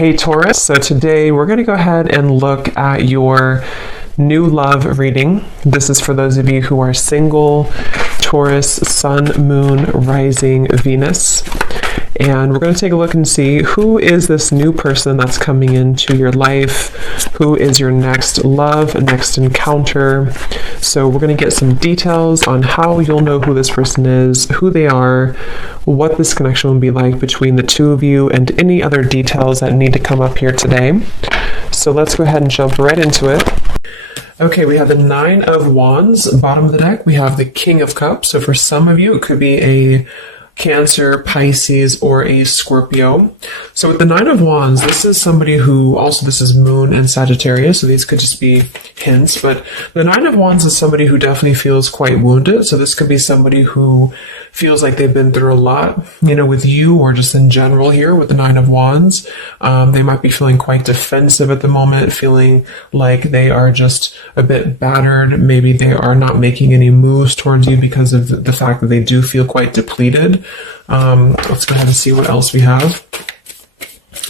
Hey Taurus, so today we're going to go ahead and look at your new love reading. This is for those of you who are single, Taurus, Sun, Moon, Rising, Venus. And we're going to take a look and see who is this new person that's coming into your life, who is your next love, next encounter. So we're going to get some details on how you'll know who this person is, who they are, what this connection will be like between the two of you, and any other details that need to come up here today. So let's go ahead and jump right into it. Okay, we have the Nine of Wands, bottom of the deck. We have the King of Cups. So for some of you, it could be a Cancer, Pisces, or a Scorpio. So with the Nine of Wands, this is somebody who, also this is Moon and Sagittarius, so these could just be hints, but the Nine of Wands is somebody who definitely feels quite wounded. So this could be somebody who feels like they've been through a lot, with you or just in general here with the Nine of Wands. They might be feeling quite defensive at the moment, feeling like they are just a bit battered. Maybe they are not making any moves towards you because of the fact that they do feel quite depleted. Let's go ahead and see what else we have.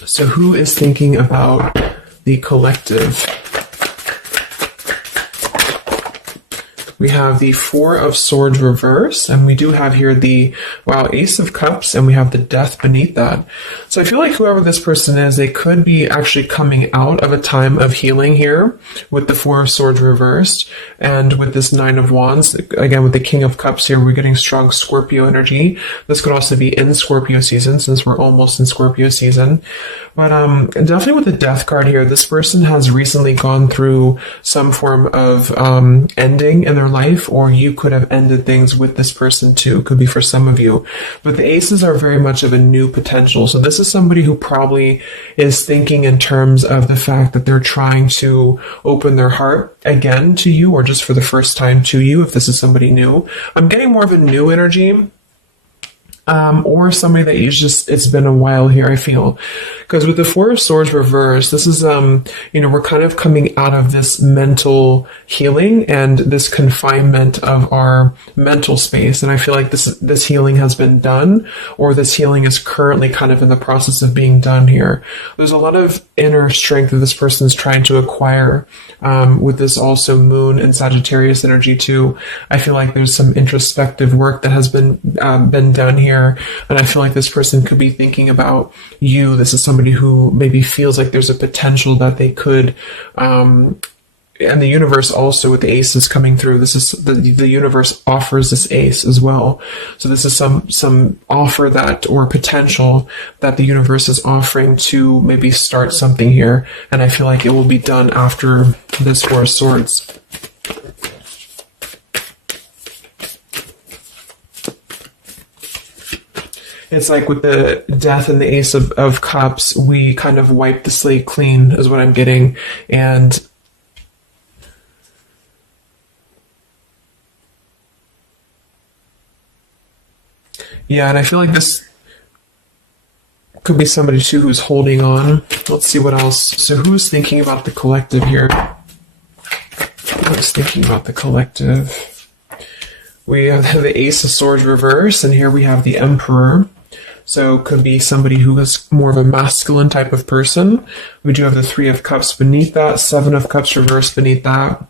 So who is thinking about the collective? We have the Four of Swords reverse, and we do have here the, Ace of Cups, and we have the Death beneath that. So I feel like whoever this person is, they could be actually coming out of a time of healing here with the Four of Swords reversed, and with this Nine of Wands, again with the King of Cups here, we're getting strong Scorpio energy. This could also be in Scorpio season, since we're almost in Scorpio season. But definitely with the Death card here, this person has recently gone through some form of ending in their life, or you could have ended things with this person too. Could be for some of you. But the aces are very much of a new potential. So this is somebody who probably is thinking in terms of the fact that they're trying to open their heart again to you, or just for the first time to you, if this is somebody new. I'm getting more of a new energy. Or somebody that it's been a while here, I feel. Because with the Four of Swords reversed, this is, we're kind of coming out of this mental healing and this confinement of our mental space. And I feel like this healing has been done, or this healing is currently kind of in the process of being done here. There's a lot of inner strength that this person is trying to acquire, with this also Moon and Sagittarius energy too. I feel like there's some introspective work that has been done here. And I feel like this person could be thinking about you. This is somebody who maybe feels like there's a potential that they could, and the universe also with the aces coming through. This is the universe offers this ace as well. So this is some offer that, or potential that the universe is offering to maybe start something here. And I feel like it will be done after this Four of Swords. It's like with the Death and the Ace of Cups, we kind of wipe the slate clean is what I'm getting. And and I feel like this could be somebody too who's holding on. Let's see what else. So who's thinking about the collective here? Who's thinking about the collective? We have the Ace of Swords reverse, and here we have the Emperor. So it could be somebody who is more of a masculine type of person. We do have the Three of Cups beneath that, Seven of Cups reversed beneath that.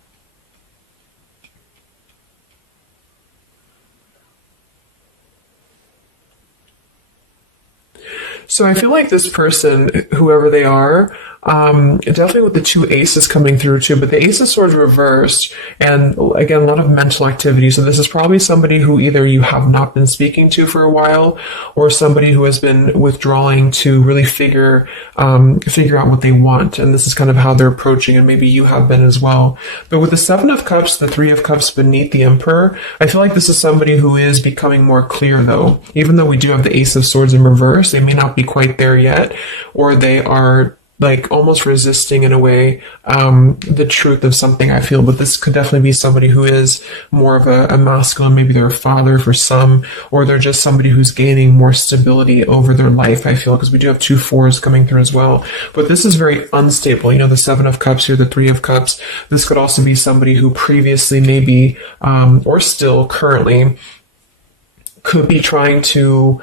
So I feel like this person, whoever they are, definitely with the two aces coming through too, but the Ace of Swords reversed, and again, a lot of mental activity. So this is probably somebody who either you have not been speaking to for a while, or somebody who has been withdrawing to really figure out what they want. And this is kind of how they're approaching, and maybe you have been as well. But with the Seven of Cups, the Three of Cups beneath the Emperor, I feel like this is somebody who is becoming more clear though. Even though we do have the Ace of Swords in reverse, they may not be quite there yet, or they are like almost resisting in a way the truth of something, I feel. But this could definitely be somebody who is more of a masculine. Maybe they're a father for some, or they're just somebody who's gaining more stability over their life, I feel, because we do have two fours coming through as well. But this is very unstable. The Seven of Cups here, the Three of Cups. This could also be somebody who previously maybe, or still currently, could be trying to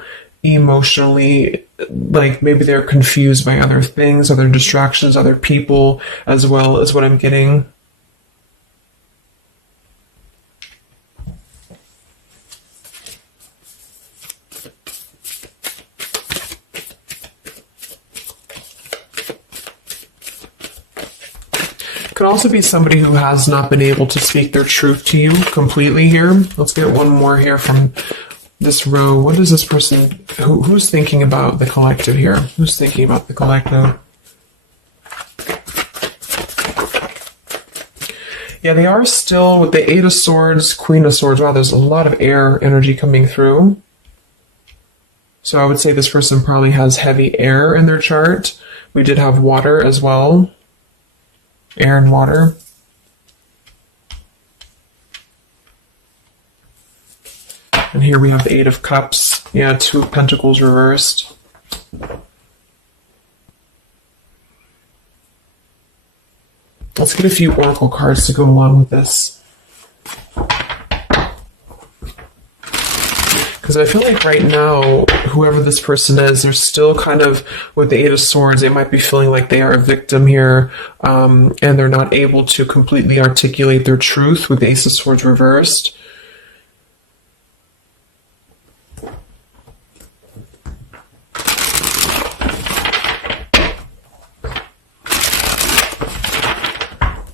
emotionally, like maybe they're confused by other things, other distractions, other people, as well as what I'm getting. Could also be somebody who has not been able to speak their truth to you completely here. Let's get one more here from this row. What is this person, who's thinking about the collective here? Who's thinking about the collective? Yeah, they are still with the Eight of Swords, Queen of Swords. Wow, there's a lot of air energy coming through. So I would say this person probably has heavy air in their chart. We did have water as well. Air and water. And here we have the Eight of Cups. Yeah, Two of Pentacles reversed. Let's get a few oracle cards to go along with this. Because I feel like right now, whoever this person is, they're still kind of, with the Eight of Swords, they might be feeling like they are a victim here, and they're not able to completely articulate their truth with the Ace of Swords reversed.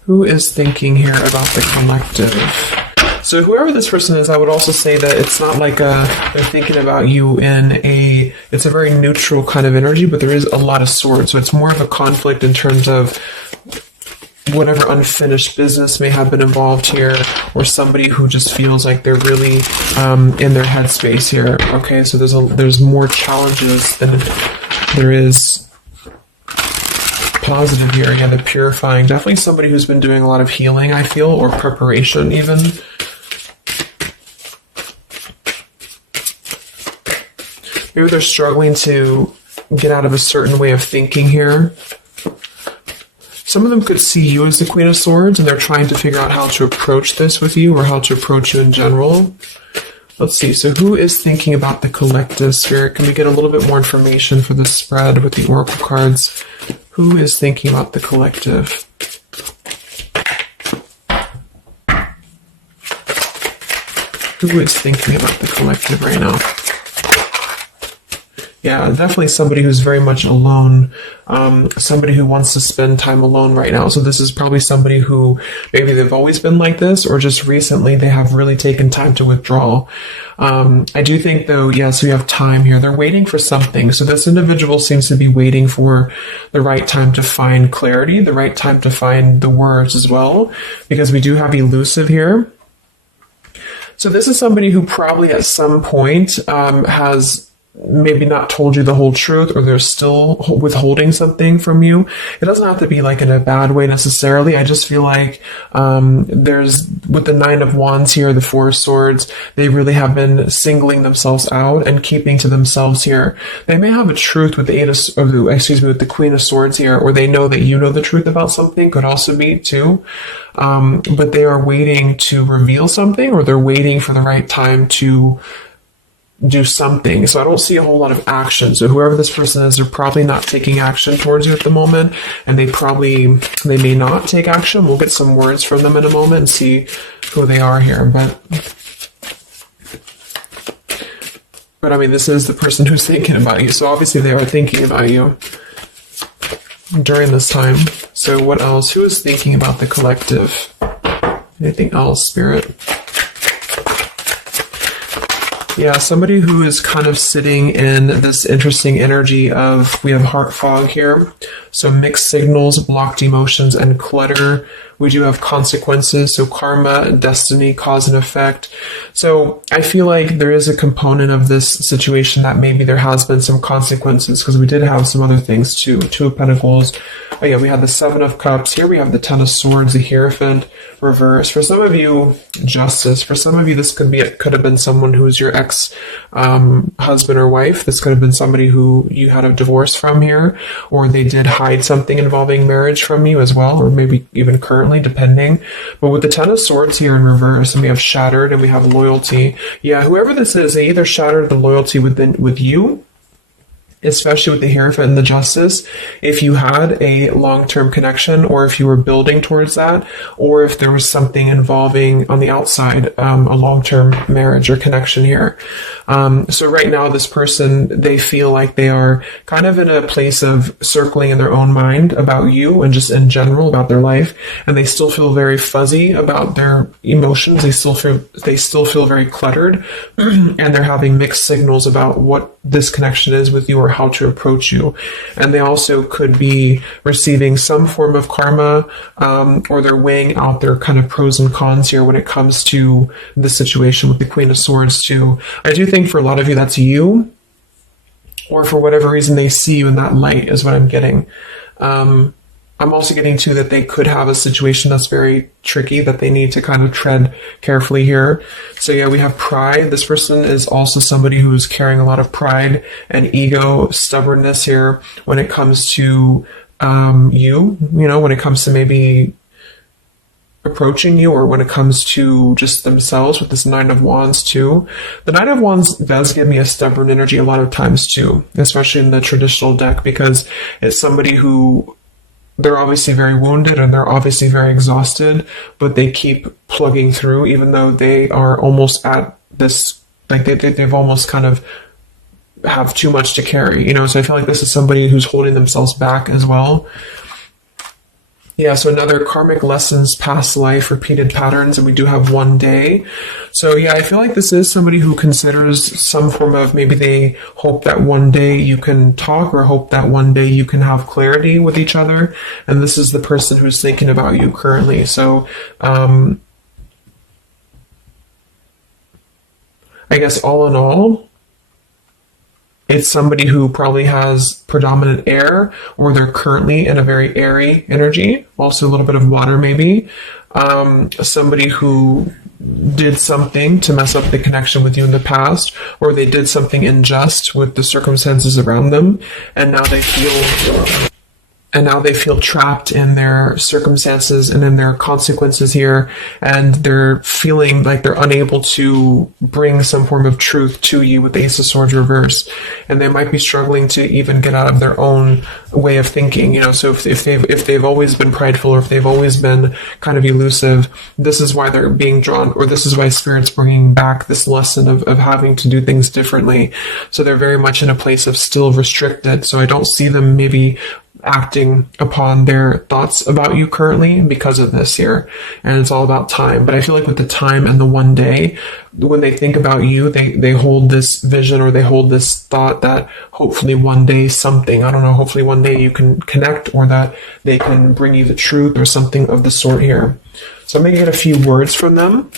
Who is thinking here about the collective? So whoever this person is, I would also say that it's not like they're thinking about you it's a very neutral kind of energy, but there is a lot of swords. So it's more of a conflict in terms of whatever unfinished business may have been involved here, or somebody who just feels like they're really in their headspace here. Okay, so there's more challenges than there is positive here. Again, the purifying. Definitely somebody who's been doing a lot of healing, I feel, or preparation even. Maybe they're struggling to get out of a certain way of thinking here. Some of them could see you as the Queen of Swords, and they're trying to figure out how to approach this with you, or how to approach you in general. Let's see. So who is thinking about the collective, Spirit? Can we get a little bit more information for this spread with the oracle cards? Who is thinking about the collective? Who is thinking about the collective right now? Yeah, definitely somebody who's very much alone, somebody who wants to spend time alone right now. So this is probably somebody who maybe they've always been like this, or just recently they have really taken time to withdraw. I do think, though, yes, we have time here. They're waiting for something. So this individual seems to be waiting for the right time to find clarity, the right time to find the words as well, because we do have elusive here. So this is somebody who probably at some point has maybe not told you the whole truth, or they're still withholding something from you. It doesn't have to be like in a bad way necessarily. I just feel like there's, with the Nine of Wands here, the Four of Swords, they really have been singling themselves out and keeping to themselves here. They may have a truth with the with the Queen of Swords here, or they know that you know the truth about something, could also be too. But they are waiting to reveal something, or they're waiting for the right time to do something. So I don't see a whole lot of action. So whoever this person is, they're probably not taking action towards you at the moment, and they may not take action. We'll get some words from them in a moment and see who they are here. But I mean, this is the person who's thinking about you. So obviously they are thinking about you during this time. So what else? Who is thinking about the collective? Anything else, Spirit? Yeah, somebody who is kind of sitting in this interesting energy of, we have heart fog here. So mixed signals, blocked emotions, and clutter. We do have consequences, so karma, destiny, cause and effect. So I feel like there is a component of this situation that maybe there has been some consequences, because we did have some other things too. Two of Pentacles. Oh yeah, we had the Seven of Cups. Here we have the Ten of Swords, the Hierophant, reverse. For some of you, Justice. For some of you, this could have been someone who's your ex husband or wife. This could have been somebody who you had a divorce from here, or they did hide something involving marriage from you as well, or maybe even currently currently, depending. But with the Ten of Swords here in reverse, and we have shattered and we have loyalty. Yeah, whoever this is, they either shattered the loyalty with you, especially with the Hierophant and the Justice, if you had a long-term connection, or if you were building towards that, or if there was something involving on the outside, a long-term marriage or connection here. So right now, this person, they feel like they are kind of in a place of circling in their own mind about you and just in general about their life, and they still feel very fuzzy about their emotions. They still feel very cluttered, and they're having mixed signals about what this connection is with you or how to approach you. And they also could be receiving some form of karma, or they're weighing out their kind of pros and cons here when it comes to the situation with the Queen of Swords too. I do think for a lot of you that's you, or for whatever reason they see you in that light is what I'm getting. I'm also getting too that they could have a situation that's very tricky that they need to kind of tread carefully here. So yeah, we have pride. This person is also somebody who's carrying a lot of pride and ego, stubbornness here when it comes to you know, when it comes to maybe approaching you, or when it comes to just themselves with this Nine of Wands too. The Nine of Wands does give me a stubborn energy a lot of times too, especially in the traditional deck, because it's somebody who, they're obviously very wounded and they're obviously very exhausted, but they keep plugging through even though they are almost at this, like they've almost kind of have too much to carry, you know. So I feel like this is somebody who's holding themselves back as well. Yeah, so another karmic lessons, past life, repeated patterns, and we do have one day. So yeah, I feel like this is somebody who considers some form of, maybe they hope that one day you can talk, or hope that one day you can have clarity with each other. And this is the person who's thinking about you currently. So I guess all in all, it's somebody who probably has predominant air, or they're currently in a very airy energy, also a little bit of water maybe. Somebody who did something to mess up the connection with you in the past, or they did something unjust with the circumstances around them, and now they feel trapped in their circumstances and in their consequences here, and they're feeling like they're unable to bring some form of truth to you with the Ace of Swords reverse, and they might be struggling to even get out of their own way of thinking, you know. So if they've always been prideful, or if they've always been kind of elusive, this is why they're being drawn, or this is why Spirit's bringing back this lesson of having to do things differently. So they're very much in a place of still restricted. So I don't see them maybe acting upon their thoughts about you currently because of this here, and it's all about time. But I feel like with the time and the one day, when they think about you, they hold this vision, or they hold this thought that hopefully one day something, I don't know, hopefully one day you can connect, or that they can bring you the truth or something of the sort here. So I'm going to get a few words from them,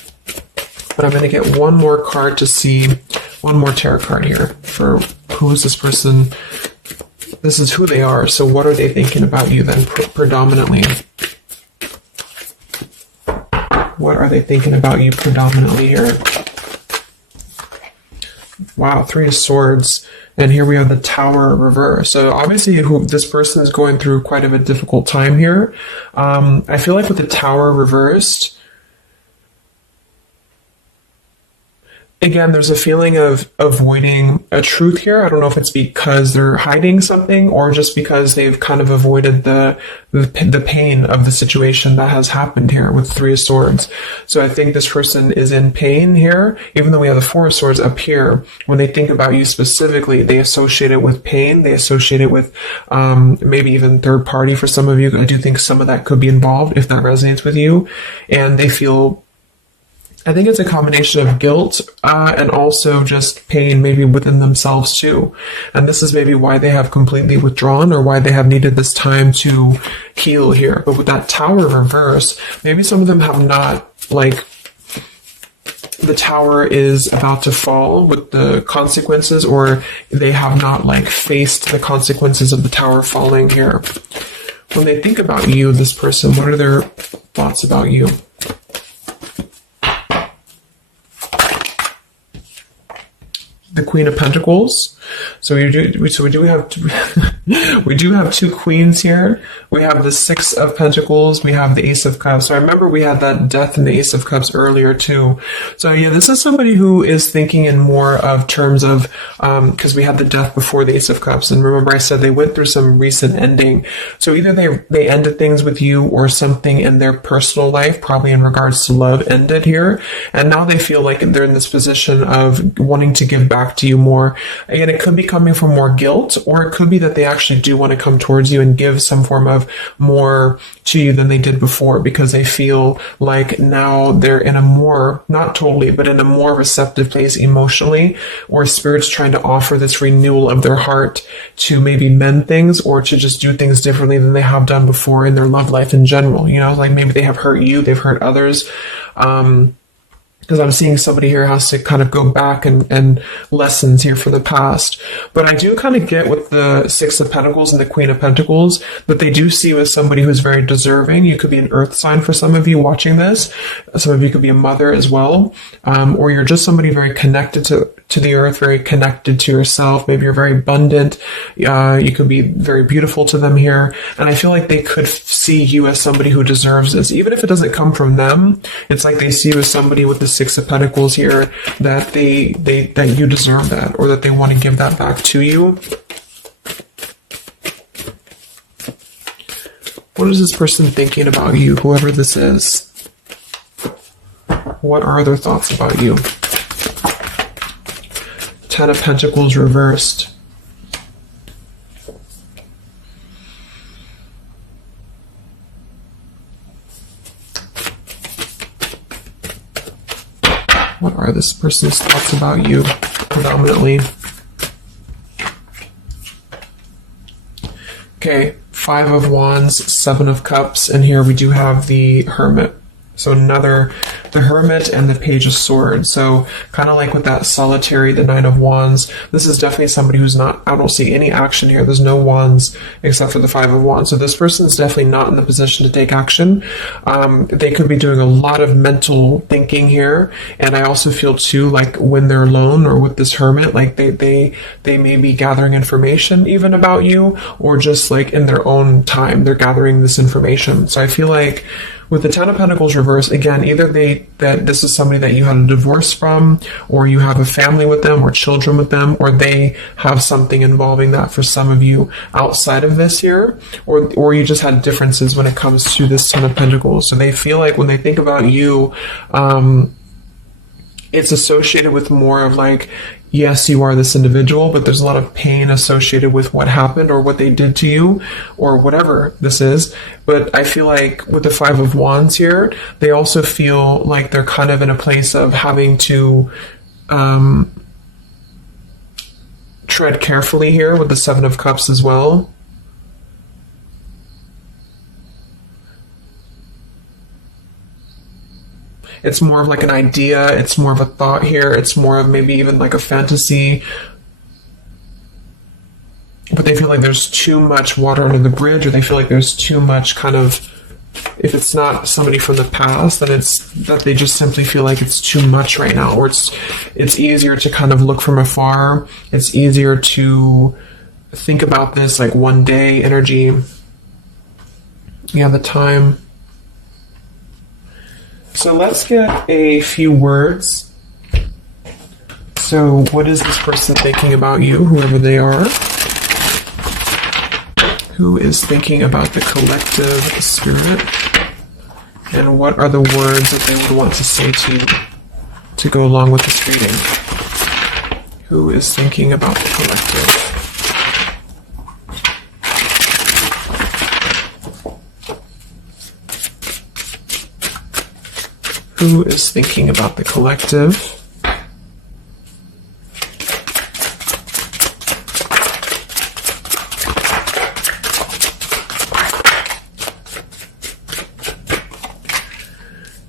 but I'm going to get one more card to see, one more tarot card here for who is this person. This is who they are. So what are they thinking about you then predominantly? What are they thinking about you predominantly here? Wow, Three of Swords. And here we have the Tower reverse. So obviously this person is going through quite of a difficult time here. I feel like with the Tower reversed, again, there's a feeling of avoiding a truth here. I don't know if it's because they're hiding something, or just because they've kind of avoided the pain of the situation that has happened here with Three of Swords. So I think this person is in pain here, even though we have the Four of Swords up here. When they think about you specifically, they associate it with pain. They associate it with maybe even third party for some of you. I do think some of that could be involved if that resonates with you. And they feel, I think it's a combination of guilt and also just pain maybe within themselves too. And this is maybe why they have completely withdrawn, or why they have needed this time to heal here. But with that Tower reverse, maybe some of them have not, like, the tower is about to fall with the consequences, or they have not like faced the consequences of the tower falling here. When they think about you, this person, what are their thoughts about you? The Queen of Pentacles. So we do have we do have two queens here. We have the Six of Pentacles. We have the Ace of Cups. So I remember we had that Death and the Ace of Cups earlier too. So yeah, this is somebody who is thinking in more of terms of because we had the Death before the Ace of Cups, and remember I said they went through some recent ending. So either they ended things with you, or something in their personal life, probably in regards to love, ended here, and now they feel like they're in this position of wanting to give back to you more. Again, it could be coming from more guilt, or it could be that they actually do want to come towards you and give some form of more to you than they did before, because they feel like now they're in a more, not totally, but in a more receptive place emotionally, or Spirit's trying to offer this renewal of their heart to maybe mend things, or to just do things differently than they have done before in their love life in general. You know, like maybe they have hurt you, they've hurt others. Because I'm seeing somebody here has to kind of go back and lessons here for the past. But I do kind of get with the Six of Pentacles and the Queen of Pentacles that they do see you as somebody who's very deserving. You could be an earth sign for some of you watching this. Some of you could be a mother as well. Or you're just somebody very connected to the earth, very connected to yourself. Maybe you're very abundant. You could be very beautiful to them here. And I feel like they could see you as somebody who deserves this. Even if it doesn't come from them, it's like they see you as somebody with the Six of Pentacles here, that that you deserve that, or that they want to give that back to you. What is this person thinking about you, whoever this is? What are their thoughts about you? Ten of Pentacles reversed. What are this person's thoughts about you, predominantly? Okay, Five of Wands, Seven of Cups, and here we do have the Hermit. So the Hermit and the Page of Swords. So kind of like with that Solitary, the Nine of Wands, this is definitely somebody who's not, I don't see any action here. There's no wands except for the Five of Wands. So this person is definitely not in the position to take action. They could be doing a lot of mental thinking here. And I also feel too, like when they're alone or with this Hermit, like they may be gathering information even about you, or just like in their own time, they're gathering this information. So I feel like with the Ten of Pentacles reversed, again, either that this is somebody that you had a divorce from, or you have a family with them, or children with them, or they have something involving that for some of you outside of this here, or you just had differences when it comes to this Ten of Pentacles. So they feel like when they think about you, it's associated with more of like, yes, you are this individual, but there's a lot of pain associated with what happened or what they did to you or whatever this is. But I feel like with the Five of Wands here, they also feel like they're kind of in a place of having to tread carefully here with the Seven of Cups as well. It's more of like an idea. It's more of a thought here. It's more of maybe even like a fantasy. But they feel like there's too much water under the bridge, or they feel like there's too much kind of, if it's not somebody from the past, then it's that they just simply feel like it's too much right now, or it's easier to kind of look from afar. It's easier to think about this like one day energy. Yeah, the time. So let's get a few words. So what is this person thinking about you, whoever they are? Who is thinking about the collective spirit? And what are the words that they would want to say to you to go along with this reading? Who is thinking about the collective? Who is thinking about the collective?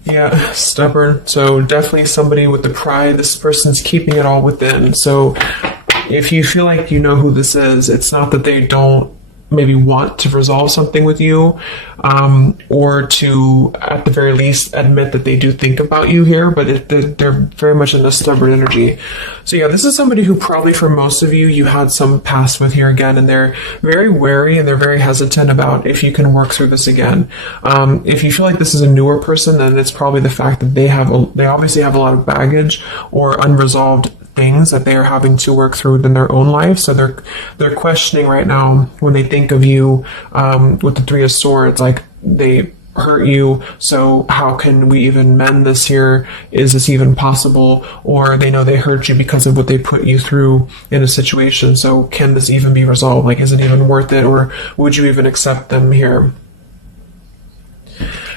Yeah, stubborn. So definitely somebody with the pride. This person's keeping it all within. So if you feel like you know who this is, it's not that they don't maybe want to resolve something with you, or to, at the very least, admit that they do think about you here, but they're very much in a stubborn energy. So yeah, this is somebody who probably for most of you had some past with here again, and they're very wary and they're very hesitant about if you can work through this again. If you feel like this is a newer person, then it's probably the fact that they obviously have a lot of baggage or unresolved things that they are having to work through in their own life. So they're questioning right now when they think of you, with the Three of Swords, like they hurt you, so how can we even mend this here? Is this even possible? Or they know they hurt you because of what they put you through in a situation, so can this even be resolved? Like, is it even worth it, or would you even accept them here?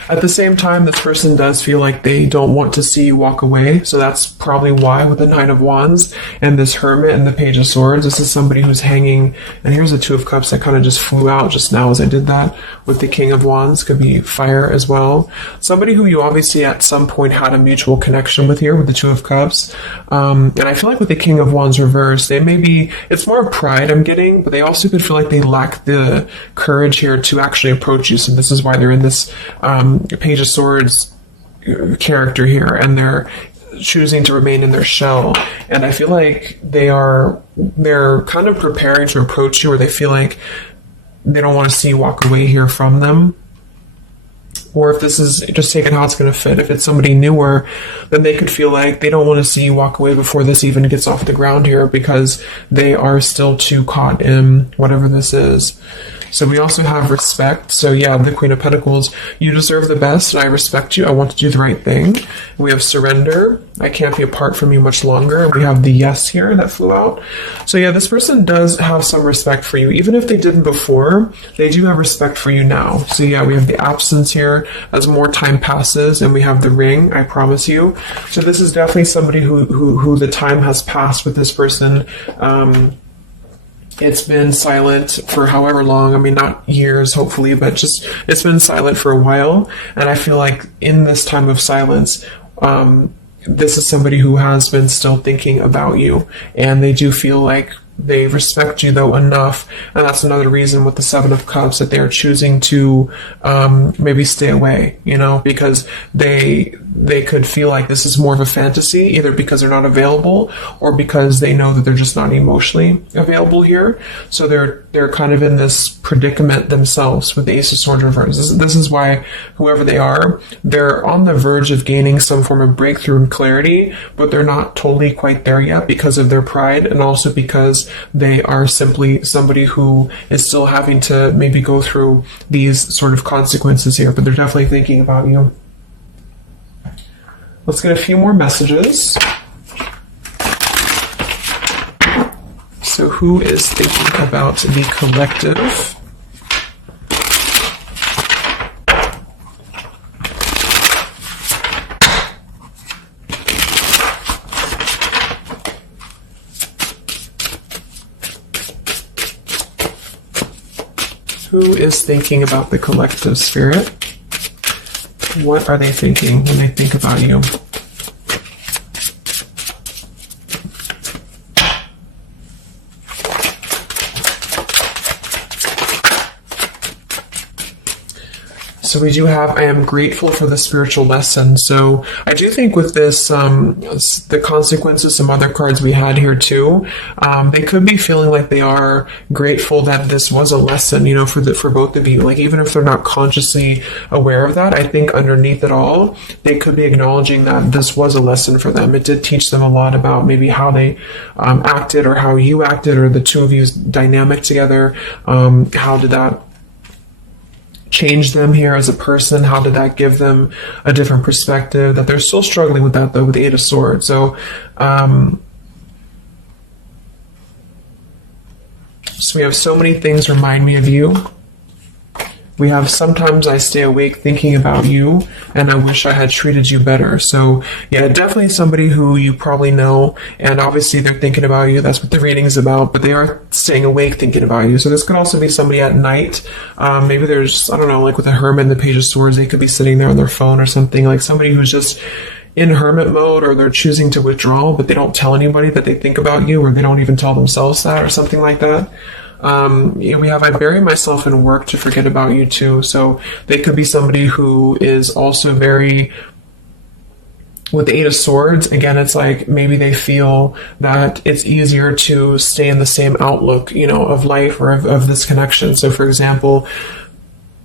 At the same time, this person does feel like they don't want to see you walk away. So that's probably why with the Knight of Wands and this Hermit and the Page of Swords, this is somebody who's hanging. And here's the Two of Cups that kind of just flew out just now as I did that. With the King of Wands, could be fire as well. Somebody who you obviously at some point had a mutual connection with here with the Two of Cups. And I feel like with the King of Wands reversed, they may be, it's more of pride I'm getting, but they also could feel like they lack the courage here to actually approach you. So this is why they're in this Page of Swords character here, and they're choosing to remain in their shell. And I feel like they're kind of preparing to approach you, or they feel like they don't want to see you walk away here from them. Or if this is just taking how it's going to fit, if it's somebody newer, then they could feel like they don't want to see you walk away before this even gets off the ground here, because they are still too caught in whatever this is. So we also have respect. So yeah, the Queen of Pentacles, you deserve the best. I respect you. I want to do the right thing. We have surrender. I can't be apart from you much longer. We have the yes here that flew out. So yeah, this person does have some respect for you. Even if they didn't before, they do have respect for you now. So yeah, we have the absence here as more time passes, and we have the ring, I promise you. So this is definitely somebody who the time has passed with this person. It's been silent for however long. I mean, not years, hopefully, but just it's been silent for a while. And I feel like in this time of silence, this is somebody who has been still thinking about you. And they do feel like they respect you, though, enough. And that's another reason with the Seven of Cups that they are choosing to maybe stay away, because they could feel like this is more of a fantasy, either because they're not available or because they know that they're just not emotionally available here. So they're kind of in this predicament themselves with the Ace of Swords reverse. This is why whoever they are, they're on the verge of gaining some form of breakthrough and clarity, but they're not totally quite there yet because of their pride, and also because they are simply somebody who is still having to maybe go through these sort of consequences here, but they're definitely thinking about you. Let's get a few more messages. So who is thinking about the collective? Who is thinking about the collective, Spirit? What are they thinking when they think about you? So we do have, I am grateful for the spiritual lesson. So I do think with this, the consequences, some other cards we had here too, they could be feeling like they are grateful that this was a lesson, for both of you. Like, even if they're not consciously aware of that, I think underneath it all, they could be acknowledging that this was a lesson for them. It did teach them a lot about maybe how they acted, or how you acted, or the two of you's dynamic together. How did that change them here as a person? How did that give them a different perspective? That they're still struggling with that, though, with the Eight of Swords. So, so we have so many things remind me of you. We have sometimes I stay awake thinking about you, and I wish I had treated you better. So yeah, definitely somebody who you probably know, and obviously they're thinking about you. That's what the reading is about, but they are staying awake thinking about you. So this could also be somebody at night. Maybe there's, I don't know, like with the Hermit and the Page of Swords, they could be sitting there on their phone or something, like somebody who's just in hermit mode, or they're choosing to withdraw, but they don't tell anybody that they think about you, or they don't even tell themselves that, or something like that. We have I bury myself in work to forget about you too. So they could be somebody who is also very, with the Eight of Swords, again, it's like maybe they feel that it's easier to stay in the same outlook, of life or of this connection. So for example,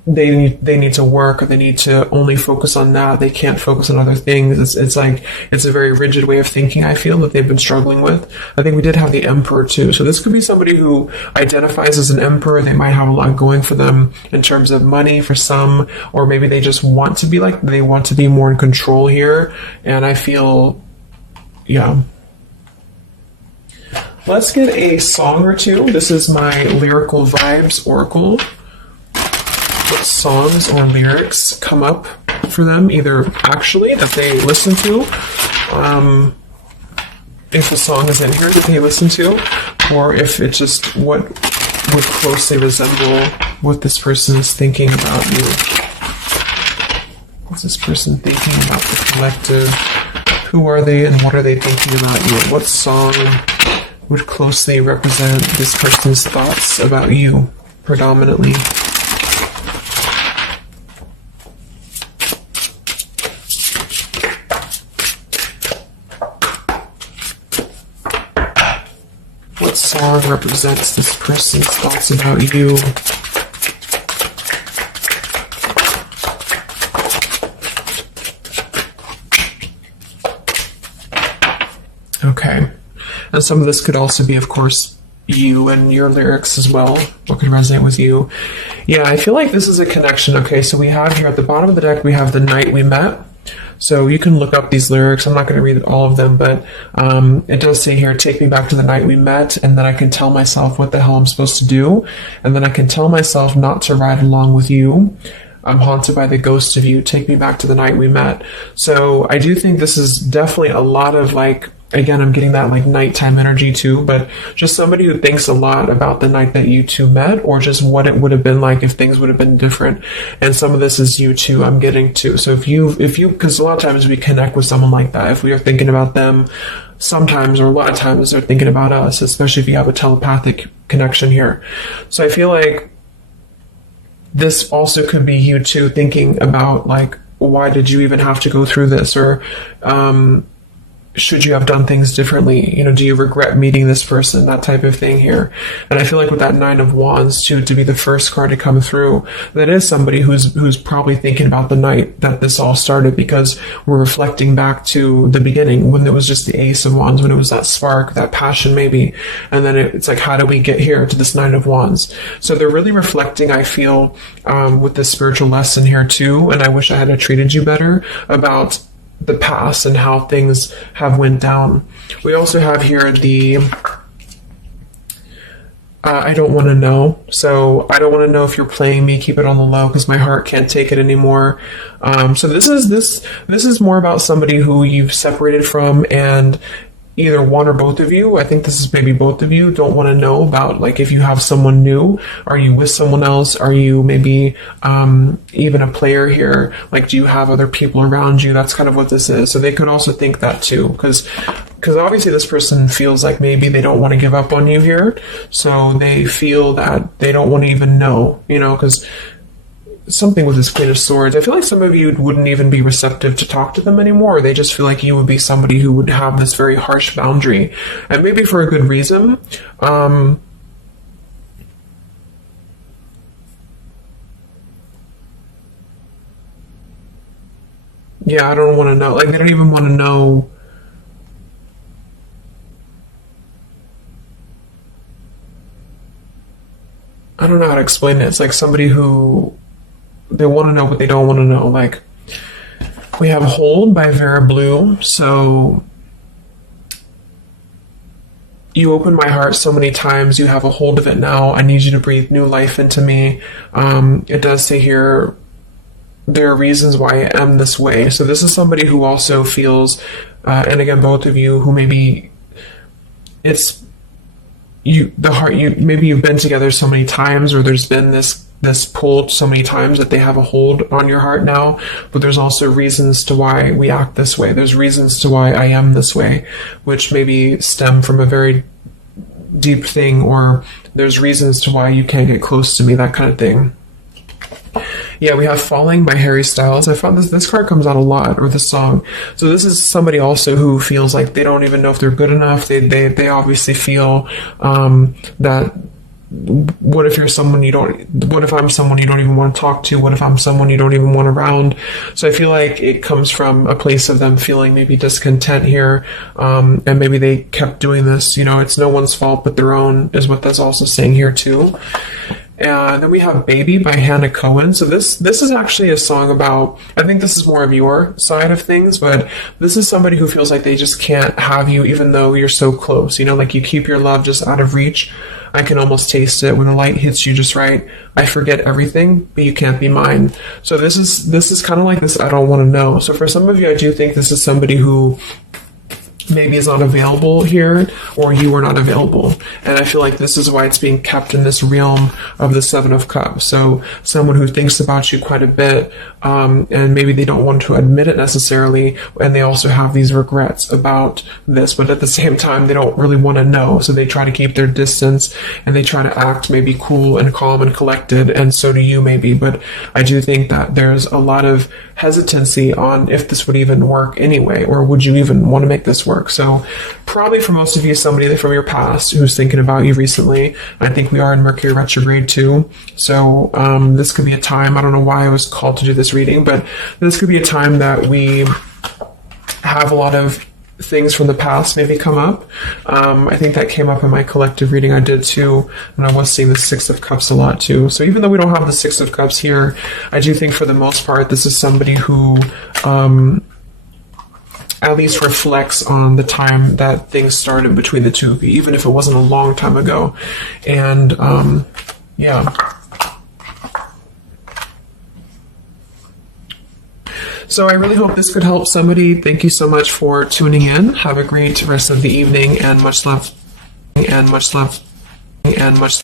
they need to work, or they need to only focus on that. They can't focus on other things. It's like, it's a very rigid way of thinking, I feel, that they've been struggling with. I think we did have the Emperor too. So this could be somebody who identifies as an Emperor. They might have a lot going for them in terms of money for some, or maybe they just want to be they want to be more in control here. And I feel, yeah. Let's get a song or two. This is my Lyrical Vibes Oracle. What songs or lyrics come up for them, either actually that they listen to, if a song is in here that they listen to, or if it's just what would closely resemble what this person is thinking about you. What's this person thinking about the collective? Who are they and what are they thinking about you? What song would closely represent this person's thoughts about you, predominantly? What song represents this person's thoughts about you? Okay. And some of this could also be, of course, you and your lyrics as well. What could resonate with you? Yeah, I feel like this is a connection. Okay, so we have here at the bottom of the deck, we have The Night We Met. So you can look up these lyrics. I'm not going to read all of them, but it does say here, take me back to the night we met, and then I can tell myself what the hell I'm supposed to do, and then I can tell myself not to ride along with you. I'm haunted by the ghost of you. Take me back to the night we met. So I do think this is definitely a lot of again, I'm getting that nighttime energy too, but just somebody who thinks a lot about the night that you two met, or just what it would have been like if things would have been different. And some of this is you too, I'm getting to. So if you, because a lot of times we connect with someone like that, if we are thinking about them, sometimes, or a lot of times they're thinking about us, especially if you have a telepathic connection here. So I feel like this also could be you too thinking about why did you even have to go through this, or should you have done things differently? Do you regret meeting this person? That type of thing here. And I feel like with that Nine of Wands too, to be the first card to come through, that is somebody who's probably thinking about the night that this all started, because we're reflecting back to the beginning when it was just the Ace of Wands, when it was that spark, that passion maybe. And then it's like, how do we get here to this Nine of Wands? So they're really reflecting, I feel, with this spiritual lesson here too. And I wish I had treated you better, about the past and how things have went down. We also have here the I don't want to know. So I don't want to know if you're playing me. Keep it on the low because my heart can't take it anymore. So this is more about somebody who you've separated from, and either one or both of you, I think this is maybe both of you, don't want to know about if you have someone new. Are you with someone else? Are you maybe even a player here? Do you have other people around you? That's kind of what this is. So they could also think that too, because obviously this person feels like maybe they don't want to give up on you here. So they feel that they don't want to even know, because something with this Queen of Swords, I feel like some of you wouldn't even be receptive to talk to them anymore. They just feel like you would be somebody who would have this very harsh boundary, and maybe for a good reason. Yeah, I don't want to know. They don't even want to know. I don't know how to explain it. It's like somebody who, they want to know, but they don't want to know. We have Hold by Vera Blue. So you opened my heart so many times. You have a hold of it now. I need you to breathe new life into me. It does say here, there are reasons why I am this way. So this is somebody who also feels, and again, both of you, who maybe it's maybe you've been together so many times, or there's been this pull so many times that they have a hold on your heart now, but there's also reasons to why we act this way. There's reasons to why I am this way, which maybe stem from a very deep thing, or there's reasons to why you can't get close to me, that kind of thing. Yeah, we have Falling by Harry Styles. I found this card comes out a lot, or this song. So this is somebody also who feels like they don't even know if they're good enough. They obviously feel that what if you're someone you don't, what if I'm someone you don't even want to talk to? What if I'm someone you don't even want around? So I feel like it comes from a place of them feeling maybe discontent here, and maybe they kept doing this. It's no one's fault but their own, is what that's also saying here too. And then we have Baby by Hannah Cohen. So this is actually a song about, I think this is more of your side of things, but this is somebody who feels like they just can't have you even though you're so close. Like you keep your love just out of reach. I can almost taste it when the light hits you just right. I forget everything, but you can't be mine. So this is kind of like this I don't want to know. So for some of you, I do think this is somebody who maybe is not available here, or you are not available. And I feel like this is why it's being kept in this realm of the Seven of Cups. So someone who thinks about you quite a bit, and maybe they don't want to admit it necessarily, and they also have these regrets about this, but at the same time, they don't really want to know. So they try to keep their distance, and they try to act maybe cool and calm and collected, and so do you maybe. But I do think that there's a lot of hesitancy on if this would even work anyway, or would you even want to make this work. So probably for most of you, somebody from your past who's thinking about you recently. I think we are in Mercury retrograde too. So this could be a time, I don't know why I was called to do this reading, but this could be a time that we have a lot of things from the past maybe come up. I think that came up in my collective reading I did too, and I was seeing the Six of Cups a lot too. So even though we don't have the Six of Cups here, I do think for the most part this is somebody who at least reflects on the time that things started between the two of you, even if it wasn't a long time ago. And yeah. So I really hope this could help somebody. Thank you so much for tuning in. Have a great rest of the evening, and much love, and much love, and much